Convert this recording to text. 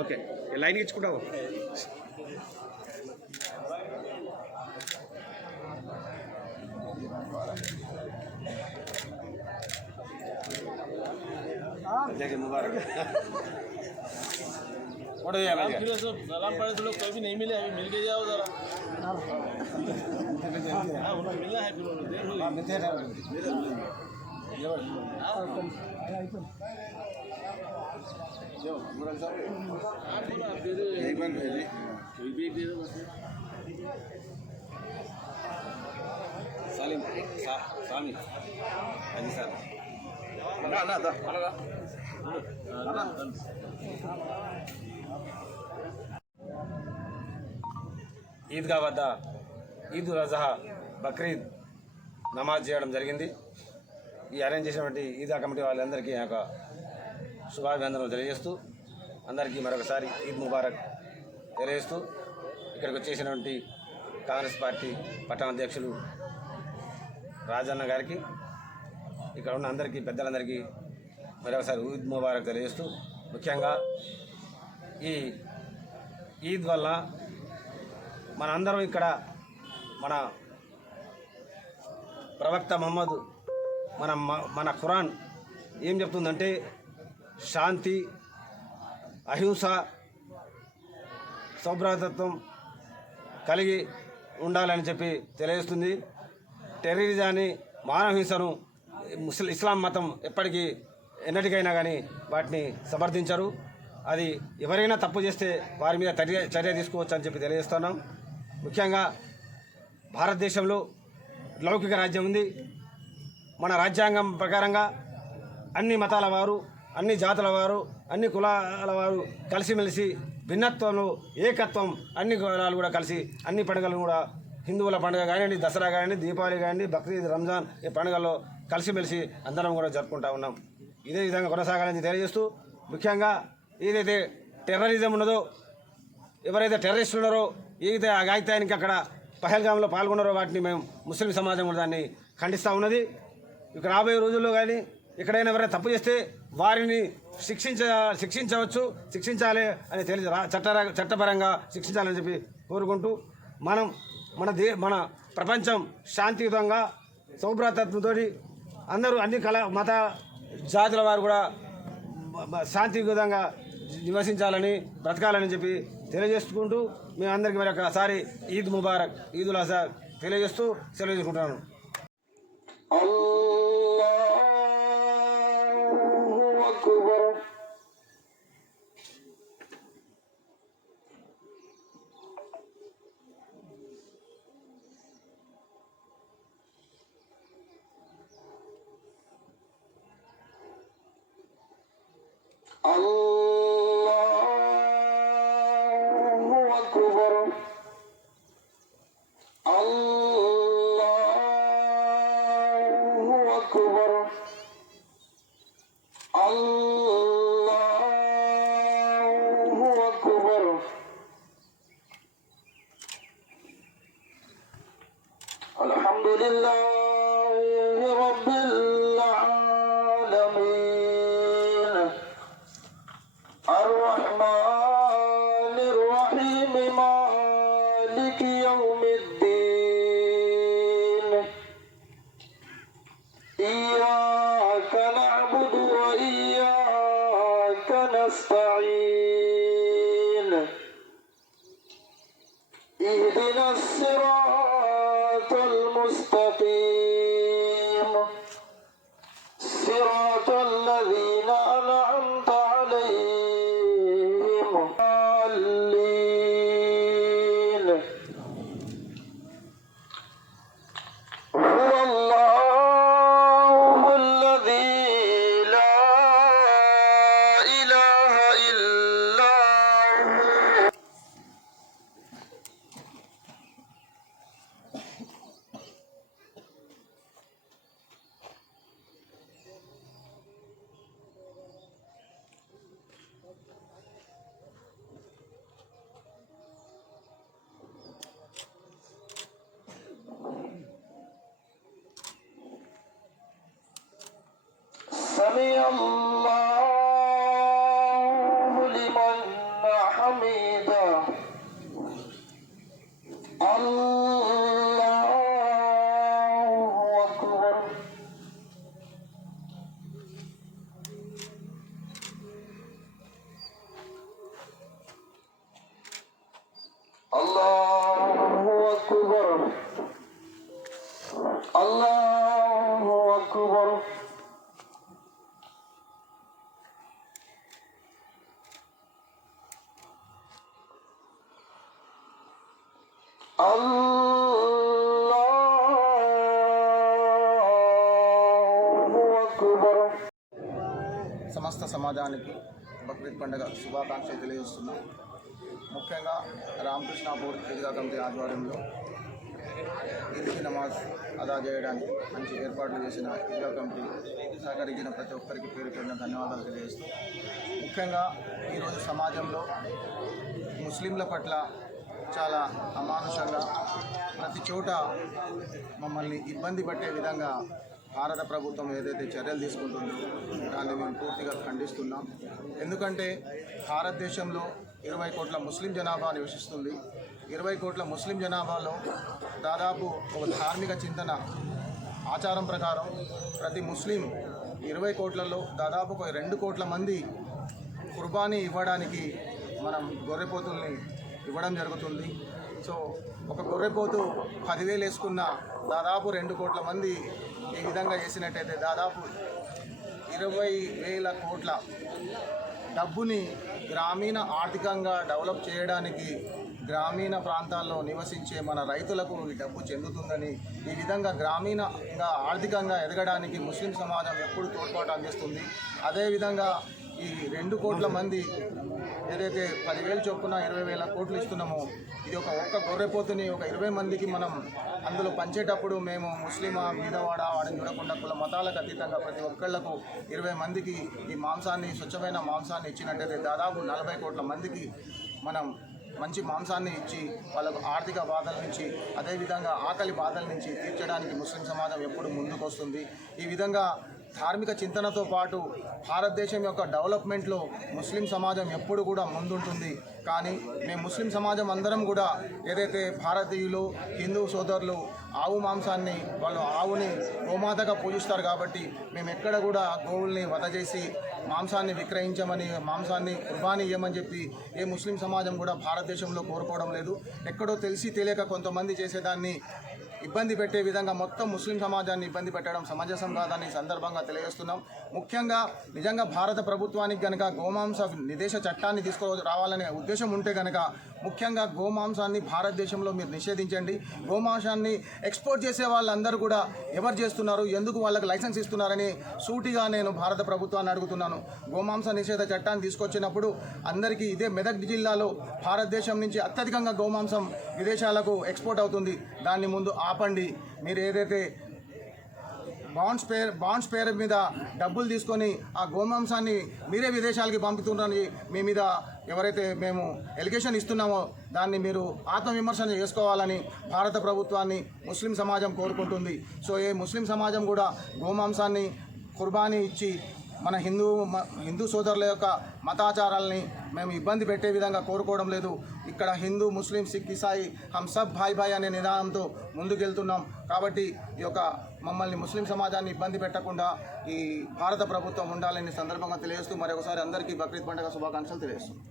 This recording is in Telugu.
Okay line ఇచ్చుకుంటావు. मुबारक सलाम पड़े तो लोग कोई भी नहीं मिले, अभी मिल के जाओ जरा। मिलना है सालिम स्वामी अजी सर ना ना दा ఈద్గా వద్ద ఈద్ ఉల్ అజహా బక్రీద్ నమాజ్ చేయడం జరిగింది. ఈ అరేంజ్ చేసినటువంటి ఈద్గా కమిటీ వాళ్ళందరికీ యొక్క శుభాభివందనలు తెలియజేస్తూ అందరికీ మరొకసారి ఈద్ ముబారక్ తెలియజేస్తూ ఇక్కడికి వచ్చేసినటువంటి కాంగ్రెస్ పార్టీ పట్టణ అధ్యక్షులు రాజన్న గారికి, ఇక్కడ ఉన్న అందరికీ పెద్దలందరికీ మరొకసారి ఈద్ ముబారక్ తెలియజేస్తూ, ముఖ్యంగా ఈ ఈద్ వల్ల మనందరం ఇక్కడ మన ప్రవక్త మహమ్మద్ మన ఖురాన్ ఏం చెప్తుందంటే శాంతి, అహింస, సౌభ్రాతత్వం కలిగి ఉండాలని చెప్పి తెలియజేస్తుంది. టెర్రరిజాన్ని, మానవహింసను ఇస్లాం మతం ఎప్పటికీ ఎన్నటికైనా కానీ వాటిని సమర్థించరు. అది ఎవరైనా తప్పు చేస్తే వారి మీద చర్య తీసుకోవచ్చు అని చెప్పి తెలియజేస్తున్నాం. ముఖ్యంగా భారతదేశంలో లౌకిక రాజ్యం ఉంది. మన రాజ్యాంగం ప్రకారంగా అన్ని మతాల వారు, అన్ని జాతుల వారు, అన్ని కులాల వారు కలిసిమెలిసి భిన్నత్వంలో ఏకత్వం, అన్ని కులాలు కూడా కలిసి అన్ని పండుగలను కూడా హిందువుల పండుగ కానివ్వండి, దసరా కానివ్వండి, దీపావళి కానివ్వండి, బక్రీద్, రంజాన్ ఈ పండుగల్లో కలిసిమెలిసి అందరం కూడా జరుపుకుంటూ ఉన్నాం. ఇదే విధంగా కొనసాగాలని తెలియజేస్తూ, ముఖ్యంగా ఏదైతే టెర్రరిజం ఉన్నదో, ఎవరైతే టెర్రరిస్టులు ఉన్నారో, ఏదైతే ఆగాయితానికి అక్కడ పహల్గామ్లో పాల్గొన్నారో వాటిని మేము ముస్లిం సమాజం కూడా దాన్ని ఖండిస్తూ ఉన్నది. ఇక రాబోయే రోజుల్లో కానీ ఎక్కడైనా ఎవరైనా తప్పు చేస్తే వారిని శిక్షించవచ్చు, శిక్షించాలి అని చట్టపరంగా శిక్షించాలని చెప్పి కోరుకుంటూ, మన ప్రపంచం శాంతియుతంగా సౌభ్రాతత్వంతో అందరూ అన్ని మత జాతుల వారు కూడా శాంతియుతంగా నివసించాలని, బ్రతకాలని చెప్పి తెలియజేసుకుంటూ మేమందరికీ మరి ఒకసారి ఈద్ ముబారక్, ఈద్ ఉల్ అజహా తెలియజేస్తూ సెలవు తీసుకుంటున్నాను. Alhamdulillah Rabbil Alamin Ar-Rahmanir Rahim Maliki Yawmiddin Iyyaka na'budu wa iyyaka nasta'in Ihdinas siratal mustaqim Siratal ladzina an'amta 'alaihim Allin Huwallahu alladhi la ilaha illa hu سمع الله حميدا الله أكبر الله أكبر الله أكبر الله أكبر సమస్త సమాజానికి బక్రీద్ పండుగ శుభాకాంక్షలు తెలియజేస్తున్నాం. ముఖ్యంగా రామకృష్ణాపూర్ ఈద్గా కమిటీ ఆధ్వర్యంలో ఈద్కి నమాజ్ అదా చేయడానికి మంచి ఏర్పాట్లు చేసిన ఈద్గా కమిటీ సహకరించిన ప్రతి ఒక్కరికి పేరు పేరున ధన్యవాదాలు తెలియజేస్తూ, ముఖ్యంగా ఈరోజు సమాజంలో ముస్లింల పట్ల చాలా అమానుషంగా ప్రతి చోట మమ్మల్ని ఇబ్బంది పట్టే విధంగా భారత ప్రభుత్వం ఏదైతే చర్యలు తీసుకుంటుందో దాన్ని మేము పూర్తిగా ఖండిస్తున్నాం. ఎందుకంటే భారతదేశంలో 20 కోట్ల ముస్లిం జనాభా నివసిస్తుంది. 20 కోట్ల ముస్లిం జనాభాలో దాదాపు ఒక ధార్మిక చింతన ఆచారం ప్రకారం ప్రతి ముస్లిం 20 కోట్లలో దాదాపు ఒక 2 కోట్ల మంది కుర్బానీ ఇవ్వడానికి మనం గొర్రెపోతుల్ని ఇవ్వడం జరుగుతుంది. సో ఒక గొర్రెపోతు 10,000 వేసుకున్న దాదాపు 2 కోట్ల మంది ఈ విధంగా చేసినట్టయితే దాదాపు 20,000 కోట్ల డబ్బుని గ్రామీణ ఆర్థికంగా డెవలప్ చేయడానికి గ్రామీణ ప్రాంతాల్లో నివసించే మన రైతులకు ఈ డబ్బు చెందుతుందని, ఈ విధంగా గ్రామీణంగా ఆర్థికంగా ఎదగడానికి ముస్లిం సమాజం ఎప్పుడు తోడ్పాటు అందిస్తుంది. అదేవిధంగా ఈ 2 కోట్ల మంది ఏదైతే 10,000 చొప్పున 20,000 కోట్లు ఇస్తున్నామో, ఇది ఒక్క గొర్రెపోతుని ఒక 20 మందికి మనం అందులో పంచేటప్పుడు మేము ముస్లిమా మీదవాడ వాడిని చూడకుండా కుల మతాలకు అతీతంగా ప్రతి ఒక్కళ్లకు 20 మందికి ఈ మాంసాన్ని స్వచ్ఛమైన మాంసాన్ని ఇచ్చినట్టయితే దాదాపు 40 కోట్ల మందికి మనం మంచి మాంసాన్ని ఇచ్చి వాళ్ళకు ఆర్థిక బాధల నుంచి అదేవిధంగా ఆకలి బాధల నుంచి తీర్చడానికి ముస్లిం సమాజం ఎప్పుడు ముందుకు వస్తుంది. ఈ విధంగా ధార్మిక చింతనతో పాటు భారతదేశం యొక్క డెవలప్మెంట్లో ముస్లిం సమాజం ఎప్పుడు కూడా ముందుంటుంది. కానీ మేము ముస్లిం సమాజం అందరం కూడా ఏదైతే భారతీయులు హిందూ సోదరులు ఆవు మాంసాన్ని వాళ్ళు ఆవుని గోమాతగా పూజిస్తారు కాబట్టి మేము ఎక్కడ కూడా గోవుల్ని వధ చేసి మాంసాన్ని విక్రయించమని మాంసాన్ని కుర్బానీ ఇవ్వమని చెప్పి ఏ ముస్లిం సమాజం కూడా భారతదేశంలో కోరుకోవడం లేదు. ఎక్కడో తెలిసి తెలియక కొంతమంది చేసేదాన్ని ఇబ్బంది పెట్టే విధంగా మొత్తం ముస్లిం సమాజాన్ని ఇబ్బంది పెట్టడం సమంజసం కాదని సందర్భంగా తెలియజేస్తున్నాం. ముఖ్యంగా నిజంగా భారత ప్రభుత్వానికి కనుక గోమాంస నిషేధ చట్టాన్ని తీసుకురావాలనే ఉద్దేశం ఉంటే కనుక ముఖ్యంగా గోమాంసాన్ని భారతదేశంలో మీరు నిషేధించండి. గోమాంసాన్ని ఎక్స్పోర్ట్ చేసే వాళ్ళందరూ కూడా ఎవరు చేస్తున్నారు, ఎందుకు వాళ్ళకి లైసెన్స్ ఇస్తున్నారని సూటిగా నేను భారత ప్రభుత్వాన్ని అడుగుతున్నాను. గోమాంస నిషేధ చట్టాన్ని తీసుకొచ్చినప్పుడు అందరికీ ఇదే మెదక్ జిల్లాలో భారతదేశం నుంచి అత్యధికంగా గోమాంసం విదేశాలకు ఎక్స్పోర్ట్ అవుతుంది. దాన్ని ముందు ఆపండి. మీరు ఏదైతే బాండ్స్ పేరు మీద డబ్బులు తీసుకొని ఆ గోమాంసాన్ని మీరే విదేశాలకి పంపుతున్నారని మీ మీద ఎవరైతే మేము ఎలిగేషన్ ఇస్తున్నామో దాన్ని మీరు ఆత్మవిమర్శన చేసుకోవాలని భారత ప్రభుత్వాన్ని ముస్లిం సమాజం కోరుకుంటుంది. సో ఏ ముస్లిం సమాజం కూడా గోమాంసాన్ని కుర్బానీ ఇచ్చి మన హిందూ సోదరుల యొక్క మతాచారాలని మేము ఇబ్బంది పెట్టే విధంగా కోరుకోవడం లేదు. ఇక్కడ హిందూ ముస్లిం సిక్ ఇసాయి హమ్ సబ్ భాయ్ భాయ్ అనే నినాదంతో ముందుకెళ్తున్నాం. కాబట్టి ఈ యొక్క మమ్మల్ని ముస్లిం సమాజాన్ని ఇబ్బంది పెట్టకుండా ఈ భారత ప్రభుత్వం ఉండాలని సందర్భంగా తెలియజేస్తూ మరొకసారి అందరికీ బక్రీద్ పండుగ శుభాకాంక్షలు తెలియజేస్తున్నాం.